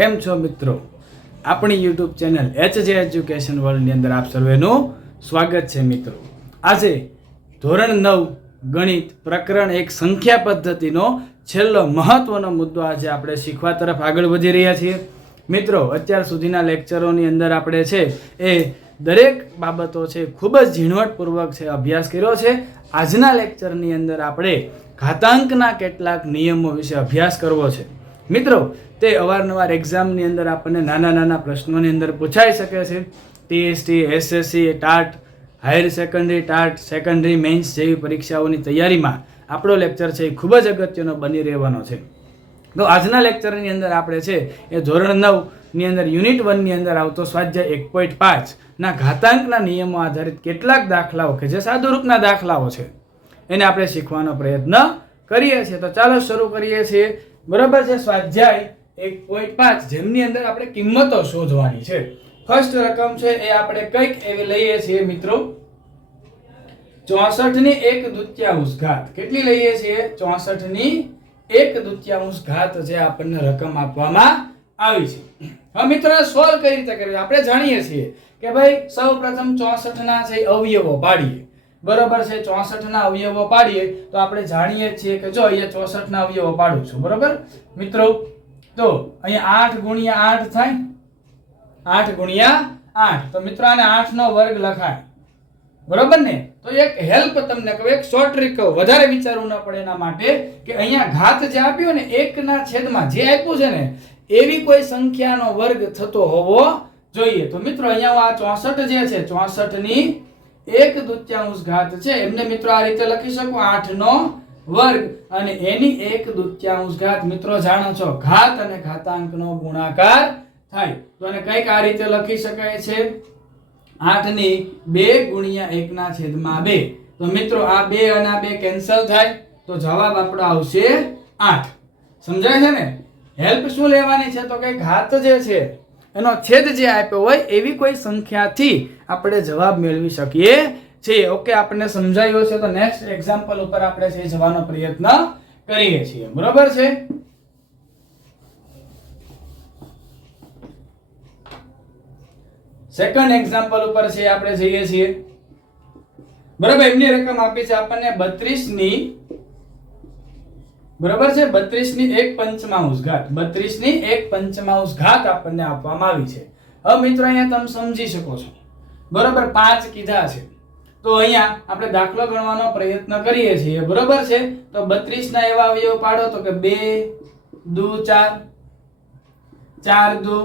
કેમ છો મિત્રો? આપણી યુટ્યુબ ચેનલ HJ એજ્યુકેશન વર્લ્ડની અંદર આપ સર્વેનું સ્વાગત છે મિત્રો. આજે ધોરણ 9 ગણિત પ્રકરણ 1 સંખ્યા પદ્ધતિનો છેલ્લો મહત્વનો મુદ્દો આજે આપણે શીખવા તરફ આગળ વધી રહ્યા છીએ. મિત્રો, અત્યાર સુધીના લેક્ચરોની અંદર આપણે છે એ દરેક બાબતો છે ખૂબ જ ઝીણવટપૂર્વક છે અભ્યાસ કર્યો છે. આજના લેક્ચરની અંદર આપણે ઘાતાંકના કેટલાક નિયમો વિશે અભ્યાસ કરવો છે. મિત્રો, તે અવારનવાર એક્ઝામની અંદર આપણને નાના નાના પ્રશ્નોની અંદર પૂછાઈ શકે છે. TST, SSC, TAT, higher secondary TAT, secondary mains જેવી પરીક્ષાઓની તૈયારીમાં આપણો લેક્ચર છે એ ખૂબ જ અગત્યનો બની રહેવાનો છે. તો આજના લેક્ચરની અંદર આપણે છે એ ધોરણ 9 ની અંદર યુનિટ 1 ની અંદર આવતો સ્વાધ્યાય 1.5 ના ઘાતાંકના નિયમો આધારિત કેટલાક દાખલાઓ કે જે સાદુરૂપના દાખલાઓ છે એને આપણે શીખવાનો પ્રયત્ન કરીએ છીએ. તો ચાલો શરૂ કરીએ છીએ. બરાબર છે. સ્વાધ્યાય 1.5 જેમની અંદર આપણે કિંમતો શોધવાની છે. ફર્સ્ટ રકમ છે એ આપણે કઈક એવી લઈએ છીએ મિત્રો 64 ની 1/2 ઘાત. કેટલી લઈએ છીએ? 64 ની 1/2 ઘાત જે આપણને રકમ આપવામાં આવી છે. હવે મિત્રો સોલ્વ કઈ રીતે કરવી આપણે જાણીએ છીએ કે ભાઈ સૌપ્રથમ 64 ના છે અવયવો પાડીએ. બરોબર છે. 64 ના અવયવો પાડીએ તો આપણે જાણીએ છીએ કે જો અહીંયા 64 ના અવયવો પાડું છું. બરોબર મિત્રો, તો અહીંયા 8 ગુણ્યા 8 થાય. 8 ગુણ્યા 8 તો મિત્રો આને 8 નો વર્ગ લખાય. બરોબર ને? તો એક હેલ્પ તમને કહું, એક શોર્ટ ટ્રીક કહું, વધારે વિચારવું ન પડે એના માટે કે અહીંયા ઘાત જે આપ્યો ને 1 ના છેદમાં જે આપ્યું છે ને એવી કોઈ સંખ્યાનો વર્ગ થતો હોવો જોઈએ. તો મિત્રો અહીંયા આ 64 જે છે 64 ની 1/2 ઘાત છે એમને મિત્રો આ રીતે લખી શકો 8 નો વર્ગ અને એની 1/2 ઘાત. મિત્રો જાણો છો ઘાત અને ઘાતાંકનો ગુણાકાર થાય તો એને કઈક આ રીતે લખી શકાય છે 8 ની 2 ગુણ્યા 1 ના છેદમાં 2. તો મિત્રો આ 2 અને આ 2 કેન્સલ થાય તો જવાબ આપણો આવશે 8. સમજાય છે ને? હેલ્પ શું લેવાની છે તો કે ઘાત જે છે એનો છેદ જે આપ્યો હોય એવી કોઈ સંખ્યાથી આપણે જવાબ મેળવી શકીએ છીએ. ઓકે, આપણને સમજાયું છે. તો નેક્સ્ટ એક્ઝામ્પલ ઉપર આપણે છે જવાનો પ્રયત્ન કરીએ છીએ. બરોબર છે. સેકન્ડ એક્ઝામ્પલ ઉપર છે આપણે જઈએ છીએ. બરાબર, એમની રકમ આપી છે આપણને 32 ની બરાબર છે 32 ની 1/5 ઘાત. 32 ની 1/5 ઘાત આપણને આપવામાં આવી છે. હવે મિત્રો અહીંયા તમે સમજી શકો છો. બરાબર, 5 કીધા છે તો અહીંયા આપણે દાખલો ગણવાનો પ્રયત્ન કરીએ છીએ. બરાબર છે. તો 32 ના એવા અવયવ પાડો તો કે 2 દુ 4, 4 દુ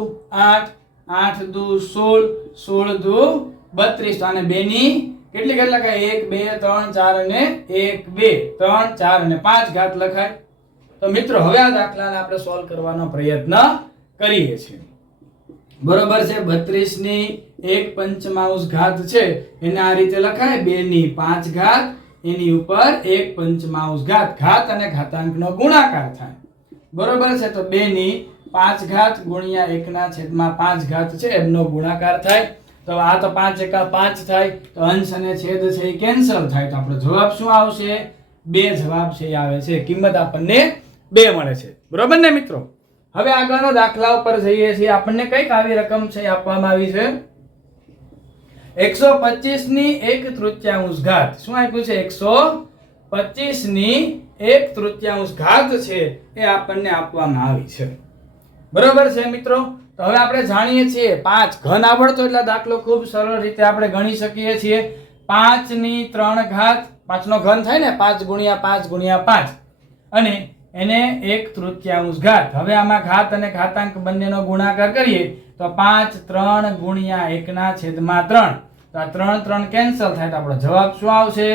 8, 8 દુ 16, 16 દુ 32. તો આને 2 ની કેટલી ઘાત લખાય? 1 2 3 4 અને 1 2 3 4 અને 5 ઘાત લખાય. તો મિત્રો હવે આ દાખલાને આપણે સોલ્વ કરવાનો પ્રયત્ન કરીએ છીએ. બરોબર છે. 32 ની 1/5 ઘાત છે એને આ રીતે લખાય 2 ની 5 ઘાત એની ઉપર 1/5 ઘાત. ઘાત અને ઘાતાંકનો ગુણાકાર થાય. બરોબર છે. તો 2 ની 5 ઘાત ગુણ્યા 1 ના છેદમાં 5 ઘાત છે એમનો ગુણાકાર થાય. તો આ તો 5 એકા 5 થાય તો અંશ અને છેદ છે એ કેન્સલ થાય. તો આપણો જવાબ શું આવશે? 2 જવાબ છે એ આવે છે. કિંમત આપણને 2 મળે છે. બરોબર ને મિત્રો? હવે આગળનો દાખલા ઉપર જઈએ છીએ. આપણને કઈક આવી રકમ છે આપવામાં આવી છે 125 ની 1/3 ઘાત. શું આપ્યું છે? 125 ની 1/3 ઘાત છે એ આપણને આપવામાં આવી છે. બરોબર છે મિત્રો? તો હવે આપણે જાણીએ છીએ 5 ઘન આવડતો એટલે દાખલો ખૂબ સરળ રીતે આપણે ગણી શકીએ છીએ. 5 ની 3 ઘાત, 5 નો ઘન થાય ને 5 ગુણ્યા 5 ગુણ્યા 5 અને એને 1/3 ઘાત. હવે આમાં ઘાત અને ઘાતાંક બંનેનો ગુણાકાર કરીએ તો 5 3 ગુણ્યા 1 ના છેદમાં 3. તો આ 3 3 કેન્સલ થાય તો આપણો જવાબ શું આવશે?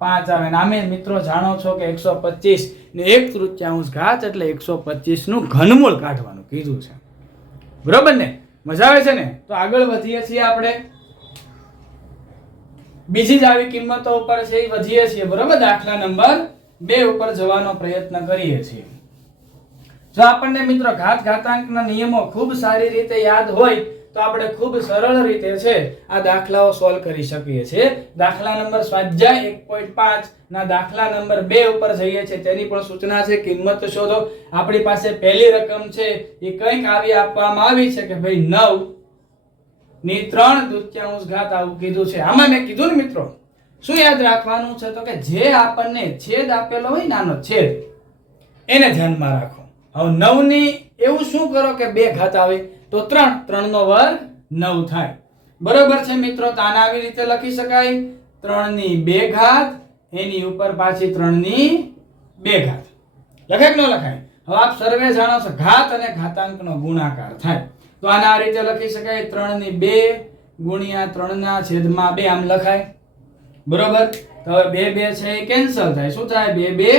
5 આવે. નામે મિત્રો જાણો છો કે 125 ને 1/3 ઘાત એટલે 125 નું ઘનમૂળ કાઢવાનું કીધું છે. બરોબર ને? મજા આવે છે ને? તો આગળ વધીએ છીએ આપણે બીજી જ આવી કિંમતો ઉપર છે એ વધીએ છીએ. બરોબર, દાખલા નંબર 2 ઉપર જવાનો પ્રયત્ન કરીએ છીએ. જો આપણને મિત્રો ઘાત ઘાતાંકના નિયમો ખૂબ સારી રીતે યાદ હોય તો આપણે ખૂબ સરળ રીતે છે આ દાખલાઓ સોલ્વ કરી શકીએ છીએ. દાખલા નંબર સ્વાધ્યાય 1.5 ના દાખલા નંબર 2 ઉપર જઈએ છીએ. તેની પણ સૂચના છે કિંમત શોધો. આપણી પાસે પહેલી રકમ છે એ કંઈક આવી આપવામાં આવી છે કે ભાઈ 9 ની 3 દૂત્યાંશ ઘાત આવું કીધું છે. આમાં મેં કીધું ને મિત્રો, શું યાદ રાખવાનું છે તો કે જે આપણને છેદ આપેલો હોય નાનો છેદ એને ધ્યાનમાં રાખો. હવે 9 ની એવું શું કરો કે 2 ઘાત આવે તો 3 નો વર્ગ 9 થાય. બરોબર છે મિત્રો. તો આને આવી રીતે લખી શકાય 3 ની 2 ઘાત એની ઉપર પાછી 3 ની 2 ઘાત. લખાય કે ન લખાય? હવે આપ સર્વે જાણો છો ઘાત અને ઘાતાંકનો ગુણાકાર થાય તો આને આ રીતે લખી શકાય 3 ની 2 ગુણ્યા 3 ના છેદમાં 2 આમ લખાય. બરોબર. તો હવે 2 2 છે એ કેન્સલ થાય. શું થાય? 2 2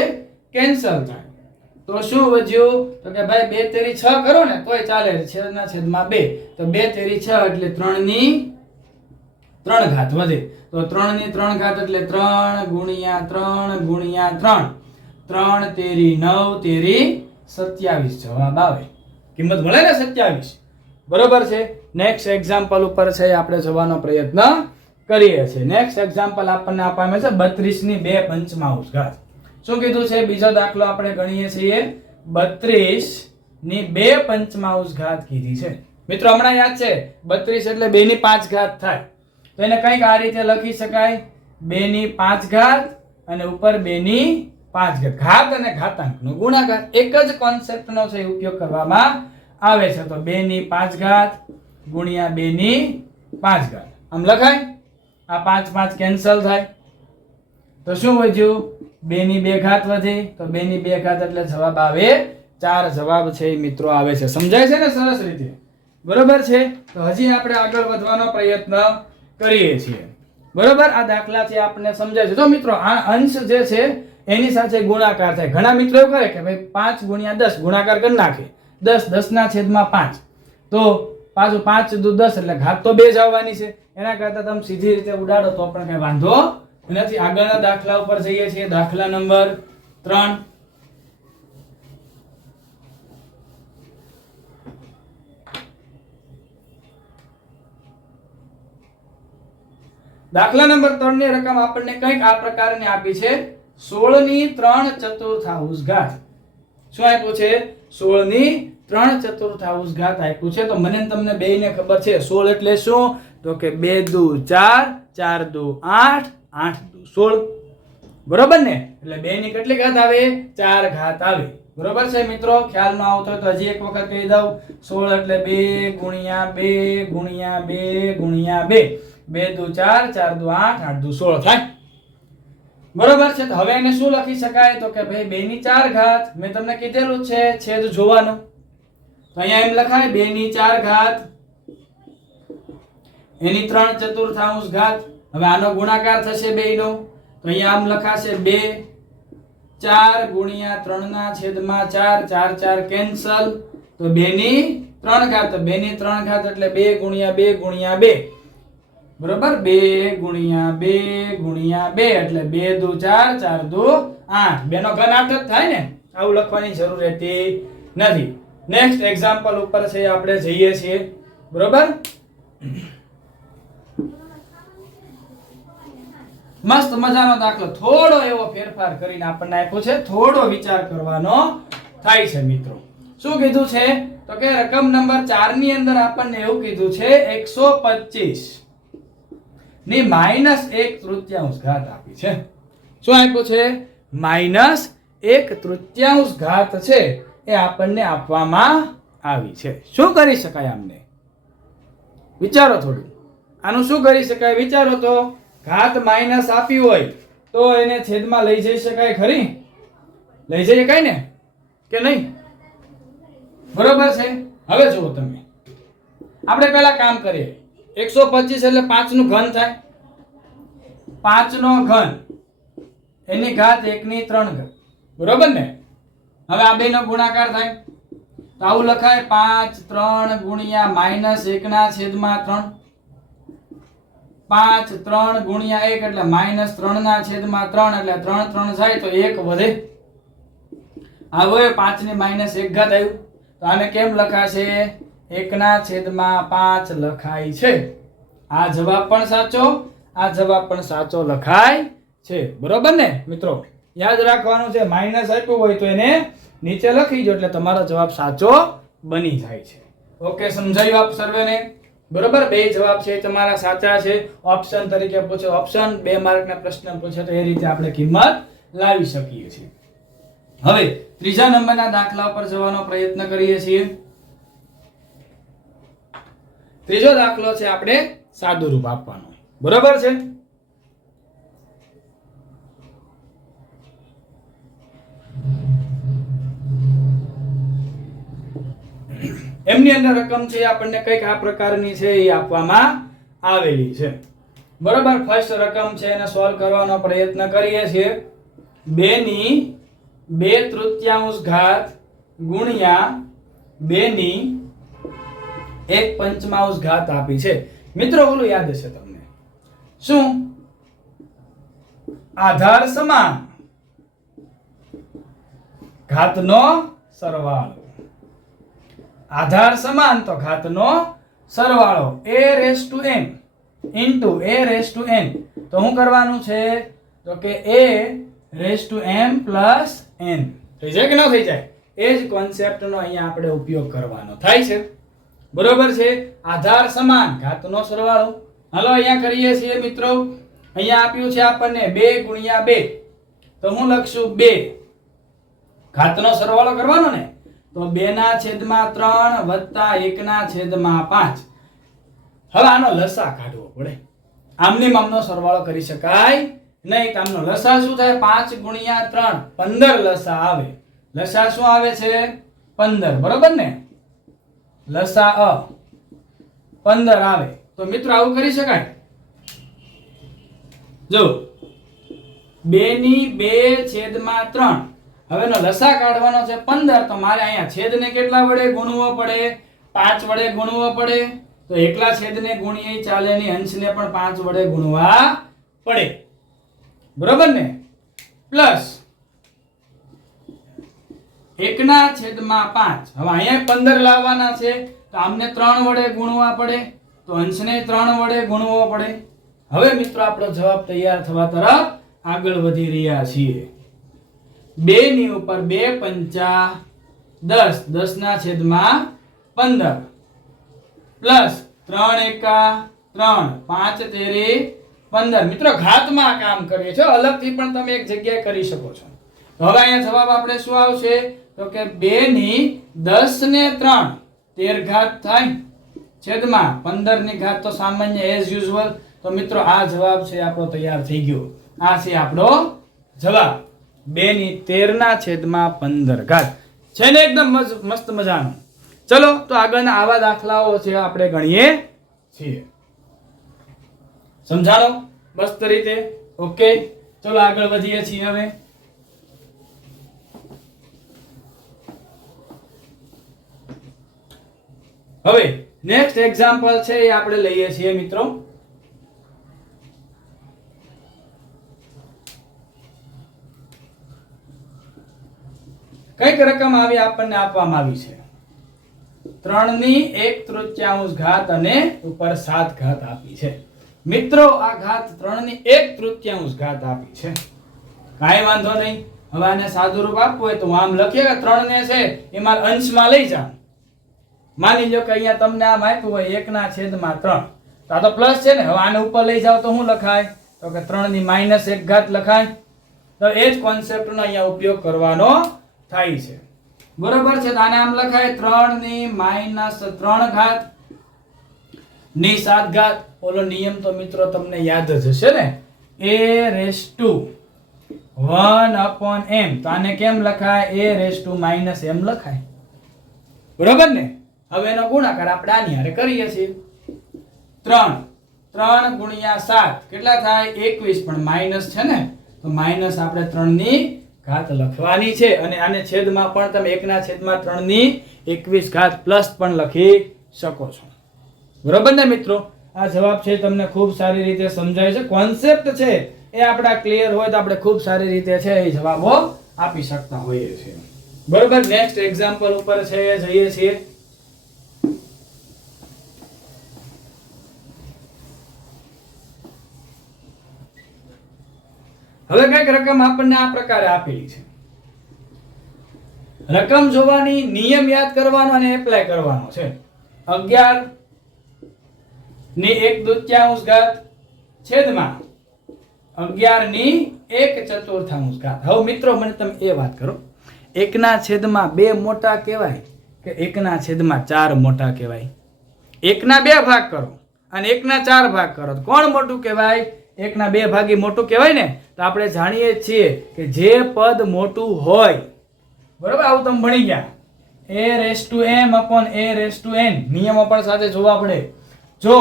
કેન્સલ થાય. તો શું વધ્યું તો કે ભાઈ 2 તેરી 6 કરો ને તોય ચાલે. છેદના છેદમાં 2 તો 2 તેરી 6 એટલે 3 ની 3 ઘાત વધે. તો 3 ની 3 ઘાત એટલે 3 ગુણ્યા 3 ગુણ્યા 3 3 તેરી 9 તેરી 27 જવાબ આવે. કિંમત મળે ને 27. બરોબર છે. નેક્સ્ટ એક્ઝામ્પલ ઉપર છે આપણે જવાનો પ્રયત્ન કરીએ છીએ. નેક્સ્ટ એક્ઝામ્પલ આપણને આપવામાં છે 32 ની 2 પંચમાંશ ઘાત. શું કીધું છે? બીજો દાખલો આપણે ગણીએ છીએ 32 ની 2 પંચમાંશ ઘાત કીધી છે. મિત્રો હમણાં યાદ છે 32 એટલે 2 ની 5 ઘાત થાય તો એને કંઈક આ રીતે લખી શકાય 2 ની 5 ઘાત અને ઉપર 2 ની 5 ઘાત. ઘાત અને ઘાતાંકનો ગુણાકાર એક જ કોન્સેપ્ટનો છે ઉપયોગ કરવામાં આવે છે. તો 2 ની 5 ઘાત ગુણ્યા 2 ની 5 ઘાત આમ લખાય. આ 5 5 કેન્સલ થાય તો શું વધ્યું? 2 ની 2 ઘાત વધી તો 2 ની 2 ઘાત એટલે જવાબ આવે 4 જવાબ છે એ મિત્રો આવે છે. સમજાય છે ને સરસ રીતે? બરોબર છે. તો હજી આપણે આગળ વધવાનો પ્રયત્ન કરીએ છીએ. બરોબર. આ દાખલાથી આપણને સમજાય છે. તો મિત્રો આ અંશ જે છે એની સાથે ગુણાકાર થાય. ઘણા મિત્રો એવું કરે કે ભાઈ 5 ગુણ્યા 10 ગુણાકાર કરી નાખે 10 10 ના છેદમાં 5 તો પાછું 5 દુ 10 એટલે ઘાત તો 2 જ આવવાની છે. એના કરતા તમે સીધી રીતે ઉડાડો તો પણ કઈ વાંધો નથી. આગળના દાખલા ઉપર જઈએ છીએ. દાખલા નંબર 3. દાખલા નંબર 3 ની રકમ આપણને કંઈક આ પ્રકારની આપી છે 16 ની 3 ચતુર્થાંશ ઘાત. શું આપ્યું છે? 16 ની 3 ચતુર્થાંશ ઘાત આપ્યું છે. તો મને તમને બેયને ખબર છે 16 એટલે શું તો કે 2 દુ 4 4 દુ 8 8 દુ 16. બરોબર ને? એટલે 2 ની કેટલી ઘાત આવે? 4 ઘાત આવે. બરોબર છે મિત્રો? ખ્યાલ ન આવતો હોય તો હજી એક વખત કહી દઉં. 16 એટલે 2 ગુણ્યા 2 ગુણ્યા 2 ગુણ્યા 2 2 દુ 4 4 દુ 8 8 દુ 16 થાય. બરોબર છે. તો હવે એને શું લખી શકાય તો કે ભાઈ 2 ની 4 ઘાત. મેં તમને કીધેલું છે છેદ જોવાનો. તો અહીંયા એમ લખાય 2 ની 4 ઘાત એની 3 ચતુર્થાંશ ઘાત. હવે આનો ગુણાકાર થશે બેયનો તો અહીંયા આમ લખાશે 2 4 ગુણ્યા 3 ના છેદમાં 4 4 4 કેન્સલ તો 2 ની 3 ઘાત. તો 2 ની 3 ઘાત એટલે 2 ગુણ્યા 2 ગુણ્યા 2 બરોબર. 2 ગુણ્યા 2 ગુણ્યા 2 એટલે 2 દુ 4 4 દુ 8 2 નો ઘન 8 જ થાય ને. આવું લખવાની જરૂર રહેતી નથી. નેક્સ્ટ એક્ઝામ્પલ ઉપર છે આપણે જઈએ છીએ. બરોબર. મસ્ત મજાનો દાખલો થોડો એવો ફેરફાર કરીને આપણને આપ્યો છે. થોડો વિચાર કરવાનો થાય છે મિત્રો. શું કીધું છે તો કે રકમ નંબર 4 ની અંદર આપણને એવું કીધું છે 125 ની -1/3 ઘાત આપી છે. શું આપ્યું છે? -1/3 ઘાત છે એ આપણને આપવામાં આવી છે. શું કરી શકાય આમને? વિચારો થોડું. આનું શું કરી શકાય વિચારો તો. ઘાત માઈનસ આપી હોય તો એને છેદમાં લઈ જઈ શકાય ખરી? લઈ જઈ શકાય ને કે નહીં? બરોબર છે. હવે જુઓ તમે, આપણે પહેલા કામ કરીએ. 125 એટલે 5 નું ઘન થાય. 5 નો ઘન એની ઘાત 1 ની 3 ઘાત. બરોબર ને? હવે આ બેનો ગુણાકાર થાય તો આવું લખાય 5 3 ગુણ્યા -1 ના છેદમાં 3 5 3 ગુણ્યા 1 એટલે -3 ના છેદમાં 3 એટલે 3 3 જાય તો 1 વધે. હવે 5 ની -1 ઘાત આવ્યું તો આને કેમ લખાશે? 1/5 લખાય છે. આ જવાબ પણ સાચો, આ જવાબ પણ સાચો લખાય છે. બરોબર ને મિત્રો? યાદ રાખવાનું છે, માઈનસ આપ્યું હોય તો એને નીચે લખી દો એટલે તમારો જવાબ સાચો બની જાય છે. ઓકે, સમજાયું આપ સર્વેને? બરોબર, બે જવાબ છે તમારા સાચા છે. ઓપ્શન તરીકે પૂછે, ઓપ્શન 2 માર્કના પ્રશ્ન પૂછે તો એ રીતે આપણે કિંમત લાવી શકીએ છીએ. હવે ત્રીજા નંબરના દાખલા પર જવાનો પ્રયત્ન કરીએ છીએ. ત્રીજો દાખલો છે આપણે સાદું રૂપ આપવાનો. બરોબર છે? એમની અંદર રકમ છે આપણને કઈક આ પ્રકારની છે એ આપવામાં આવેલી છે. બરોબર, ફર્સ્ટ રકમ છે એને સોલ્વ કરવાનો પ્રયત્ન કરીએ છીએ. 2/2 ઘાત ગુણ્યા 2/1/5 ઘાત આપી છે. મિત્રો ઓલું યાદ હશે તમને, શું? આધાર સમાન, ઘાતનો સરવાળો. આધાર સમાન તો ઘાતનો સરવાળો. a/m into a/n. તો શું કરવાનું છે? તો કે a/m plus n. થઈ જાય કે ન થઈ જાય? એ જ કોન્સેપ્ટનો અહીંયા આપણે ઉપયોગ કરવાનો થાય છે. બરોબર છે? આધાર સમાન, ઘાતનો સરવાળો. હાલો અહીંયા કરીએ છીએ મિત્રો. અહીંયા આપ્યું છે આપણને 2 × 2. તો હું લખશું 2. ઘાતનો સરવાળો કરવાનો ને, તો 2/3 વત્તા 1/5. હવે આનો લસા કાઢવો પડે. આમની આમનો સરવાળો કરી શકાય નહીં. આમનો લસા શું થાય? 5 × 3 15 લસા આવે. લસા શું આવે છે? 15. બરોબર ને? લસા 15 આવે. તો મિત્રો આવું કરી શકાય. જો 2/2/3. હવે નો લસા કાઢવાનો છે 15. તો મારે અહીંયા છેદને કેટલા વડે ગુણવો પડે? 5 વડે ગુણવો પડે. તો એકલા છેદને ગુણીએ ચાલે નહીં, અંશને પણ 5 વડે ગુણવા પડે. બરોબર ને? પ્લસ 1/5. હવે અહીંયા 15 લાવવાના છે તો આમને 3 વડે ગુણવા પડે, તો અંશને 3 વડે ગુણવો પડે. હવે મિત્રો આપણો જવાબ તૈયાર થવા તરફ આગળ વધી રહ્યા છીએ. 2 ની ઉપર 2 પંચા 10, 10/15 પ્લસ 3 એકા 3, 5 તેરી 15. મિત્રો ઘાતમાં કામ કરીએ છો, અલગથી પણ તમે એક જગ્યાએ કરી શકો છો. તો હવે અહીંયા જવાબ આપણે શું આવશે? તો કે 2/10 13 ઘાત થાય, છેદમાં 15 ની ઘાત તો સામાન્ય એઝ યુઝ્યુઅલ. તો મિત્રો આ જવાબ છે આપણો તૈયાર થઈ ગયો. આ છે આપણો જવાબ 2/13 ઘાત. છે ને એકદમ મસ્ત મજાનું. ચલો તો આગળના આવા દાખલાઓ છે આપણે ગણીએ છીએ. સમજાણો મસ્ત રીતે? ઓકે, ચલો આગળ વધીએ છીએ. હવે નેક્સ્ટ એક્ઝામ્પલ છે એ આપણે લઈએ છીએ મિત્રો. કઈક રકમ આવી આપણને આપવામાં આવી છે. 3/1/3 ઘાત અને ઉપર 7 ઘાત આપી છે. મિત્રો આ ઘાત 3/1/3 ઘાત આપી છે. કાંઈ વાંધો નહીં. હવે આને સાદું રૂપ આપવું હોય તો આમ લખીએ કે 3 ને છે એમાં અંશમાં લઈ જાઓ. માની લો કે અહીંયા તમને આમ આપ્યું હોય 1/3. તો આ તો પ્લસ છે ને. હવે આને ઉપર લઈ જાઓ તો શું લખાય? તો કે 3/-1 ઘાત લખાય. તો એ જ કોન્સેપ્ટનો અહીંયા ઉપયોગ કરવાનો થાય છે. બરોબર છે? તો આને આમ લખાય 3/-3 ઘાત ની 7 ઘાત. ઓલો નિયમ તો મિત્રો તમને યાદ જ હશે ને, a/1/m. તો આને કેમ લખાય? a/-m લખાય. બરોબર ને? હવે એનો ગુણાકાર આપણે આની હારે કરીએ છીએ. 3 × 7 કેટલા થાય? 21. પણ માઈનસ છે ને, તો માઈનસ આપણે 3 ની ઘાત લખવાની છે. અને આને છેદમાં પણ તમે 1/3 ઘાત પ્લસ પણ લખી શકો છો. બરોબર ને મિત્રો? આ જવાબ છે તમને ખૂબ સારી રીતે સમજાય છે. કોન્સેપ્ટ છે એ આપડા ક્લિયર હોય તો આપણે ખૂબ સારી રીતે છે એ જવાબો આપી શકતા હોઈએ છીએ. બરોબર? નેક્સ્ટ એક્ઝામ્પલ ઉપર છે જઈએ છીએ. હવે કઈક રકમ આપણને આ પ્રકારે આપેલી છે. રકમ જોવાની, નિયમ યાદ કરવાનો અને એપ્લાય કરવાનો છે. 11 ની 1/2 ઘાત છેદમાં 11 ની 1/4 ઘાત. હવે મિત્રો મને તમે એ વાત કરો, 1/2 મોટા કહેવાય કે 1/4 મોટા કહેવાય? 1/2 ભાગ કરો અને 1/4 ભાગ કરો તો કોણ મોટું કહેવાય? 1/2 ભાગી મોટું કહેવાય ને. તો આપણે જાણીએ છીએ કે જે પદ મોટું હોય, બરોબર, આવું તમે ભણી ગયા, a/m/a/n નિયમો પણ સાથે જોવા પડે. જો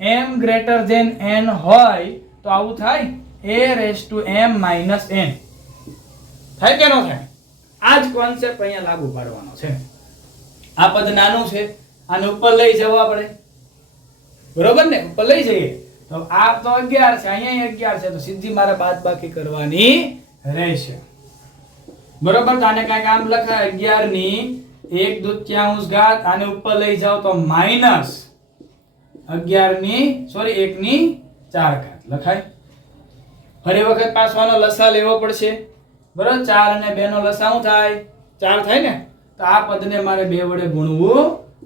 m greater than n હોય તો આવું થાય, a/m - n થાય કે ન થાય? આ જ કોન્સેપ્ટ અહીંયા લાગુ પાડવાનો છે. આ પદ નાનું છે, આને ઉપર લઈ જવા પડે, બરોબર ને? ઉપર લઈ જઈએ તો આ તો 11 છે, અહીંયા 11 છે, તો સીધી મારે બાદબાકી કરવાની રહેશે, બરોબર? તો આને કાંઈક આમ લખાય, 11 ની 1/2 ઘાત, આને ઉપર લઈ જાવ તો માઈનસ 1 ની 4 ઘાત લખાય. ફરી વખત પાછો આનો લસા લેવો પડશે, બરોબર? 4 અને 2 નો લસા શું થાય? 4 થાય ને. તો આ પદને મારે 2 વડે ગુણવું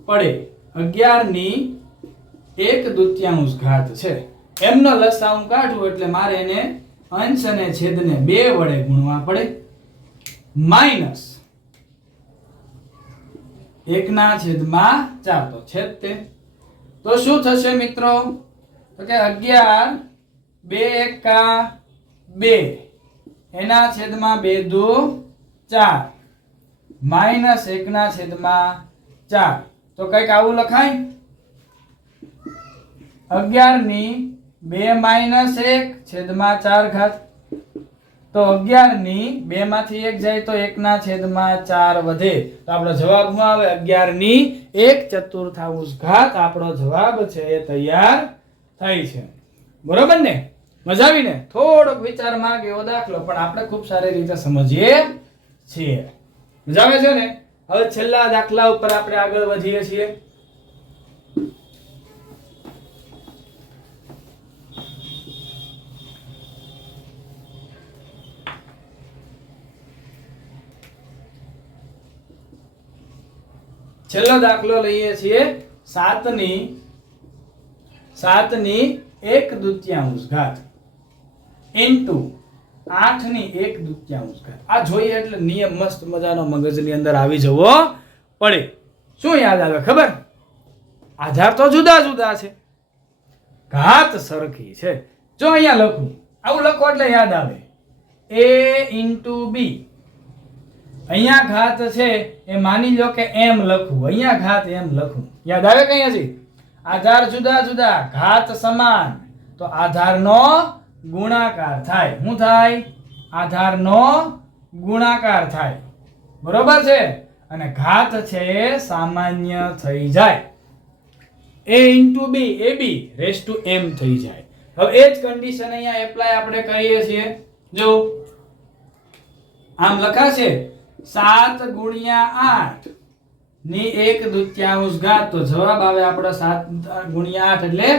પડે. 11 ની 1/2 ઘાત છે, એમનો લસા હું કાઢું એટલે મારે એને અંશ અને છેદને 2 વડે ગુણવા પડે, માઈનસ 1/4 તો છેદ તે. તો શું થશે મિત્રો? તો કે 11 2 એકા 2 એના છેદમાં 2 દુ 4 માઈનસ 1/4. તો કઈક આવું લખાય, 11 ની 2 માઈનસ 1 છેદમાં 4 ઘાત. તો 11 ની 2 માંથી 1 જાય તો 1/4 વધે. તો આપણો જવાબ શું આવે? 11 ની 1/4 ઘાત આપણો જવાબ છે એ તૈયાર થાય છે, બરોબર ને? મજા આવી ને? થોડોક વિચાર માંગે એવો દાખલો, પણ આપણે ખૂબ સારી રીતે સમજીએ છીએ. મજા આવે છે ને? હવે છેલ્લા દાખલા ઉપર આપણે આગળ વધીએ છીએ. છેલ્લો દાખલો લઈએ છીએ 7 ની 1/2 ઘાત ઇન્ટુ 8 ની 1/2 ઘાત. આ જોઈએ એટલે નિયમ મસ્ત મજાનો મગજની અંદર આવી જવો પડે. શું યાદ આવે ખબર? આધાર તો જુદા જુદા છે, ઘાત સરખી છે. જો અહીંયા લખું, આવું લખો એટલે યાદ આવે, a * b. અહીંયા ઘાત છે એ માની લો કે m લખું, અહીંયા ઘાત m લખું, યાદ આવે કે અહીંયાથી? આધાર જુદા જુદા, ઘાત સમાન, તો આધારનો ગુણાકાર થાય. શું થાય? આધારનો ગુણાકાર થાય, બરોબર છે? અને ઘાત છે સામાન્ય થઈ જાય, a * b ab m થઈ જાય. હવે એ જ કન્ડિશન અહીંયા એપ્લાય આપણે કરીએ છીએ. જો આમ લખાશે 7 × 8 ની 1/2 ઘાત. તો જવાબ આવે આપણો 7 × 8 એટલે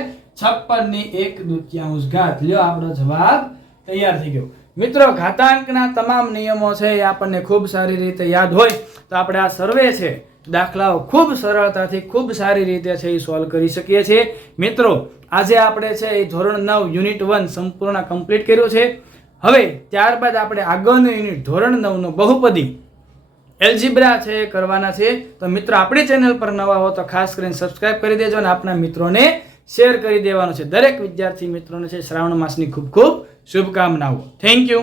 56 ની 1/2 ઘાત. લ્યો આપણો જવાબ તૈયાર થઈ ગયો. મિત્રો, ઘાતાંકના તમામ નિયમો છે એ આપણને ખૂબ સારી રીતે યાદ હોય તો આપણે આ સર્વે છે દાખલાઓ ખૂબ સરળતાથી ખૂબ સારી રીતે છે એ સોલ્વ કરી શકીએ છીએ. મિત્રો, આજે આપણે છે એ ધોરણ 9 યુનિટ 1 સંપૂર્ણ કમ્પ્લીટ કર્યું છે. હવે ત્યારબાદ આપણે આગળનું યુનિટ ધોરણ 9 નો બહુપદી એલ્જિબ્રા છે એ કરવાના છે. તો મિત્રો, આપણી ચેનલ પર નવા હો તો ખાસ કરીને સબસ્ક્રાઇબ કરી દેજો અને આપણા મિત્રોને શેર કરી દેવાનું છે. દરેક વિદ્યાર્થી મિત્રોને છે શ્રાવણ માસની ખૂબ ખૂબ શુભકામનાઓ. Thank you.